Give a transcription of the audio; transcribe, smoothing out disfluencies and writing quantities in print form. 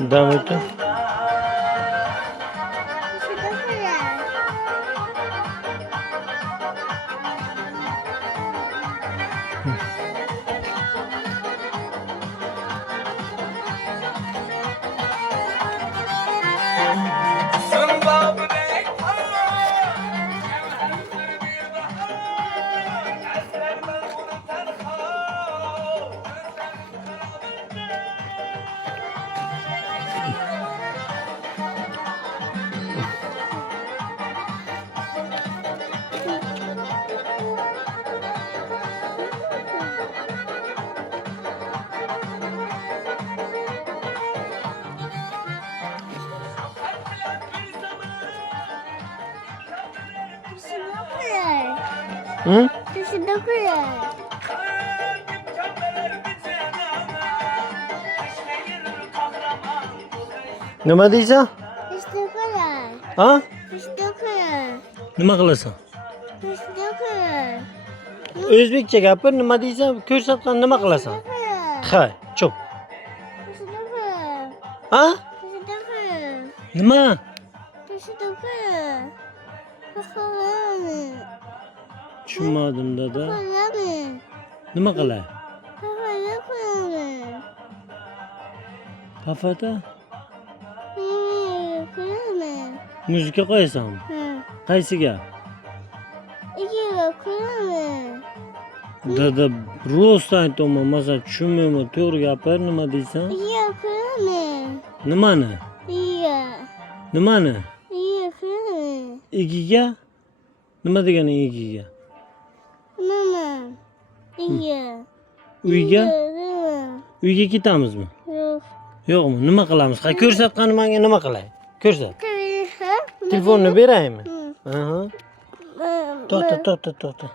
Devam etti. Hı? Nima deysan? Ha? Nima qilasan? O'zbekcha gapir, nima deysan? Ko'rsatgan nima qilasan? Ha, cho'p. Ha? Nima? Tushunmadim dada. Nima qilay? Pafata? Muzika qo'yasanmi? Qaysiga? Dada, rost aytaman, masalan, tushunmayman, to'g'ri gapir, nima deysan? Nimani? Nimani? Igiga? Nima degani igiga? Uyga? Uyga ketamizmi? Yo'qmi? Nima qilamiz? Ha, ko'rsatqani menga nima qilay? Ko'rsat. Telefonni beraymi? Aha. To'xta.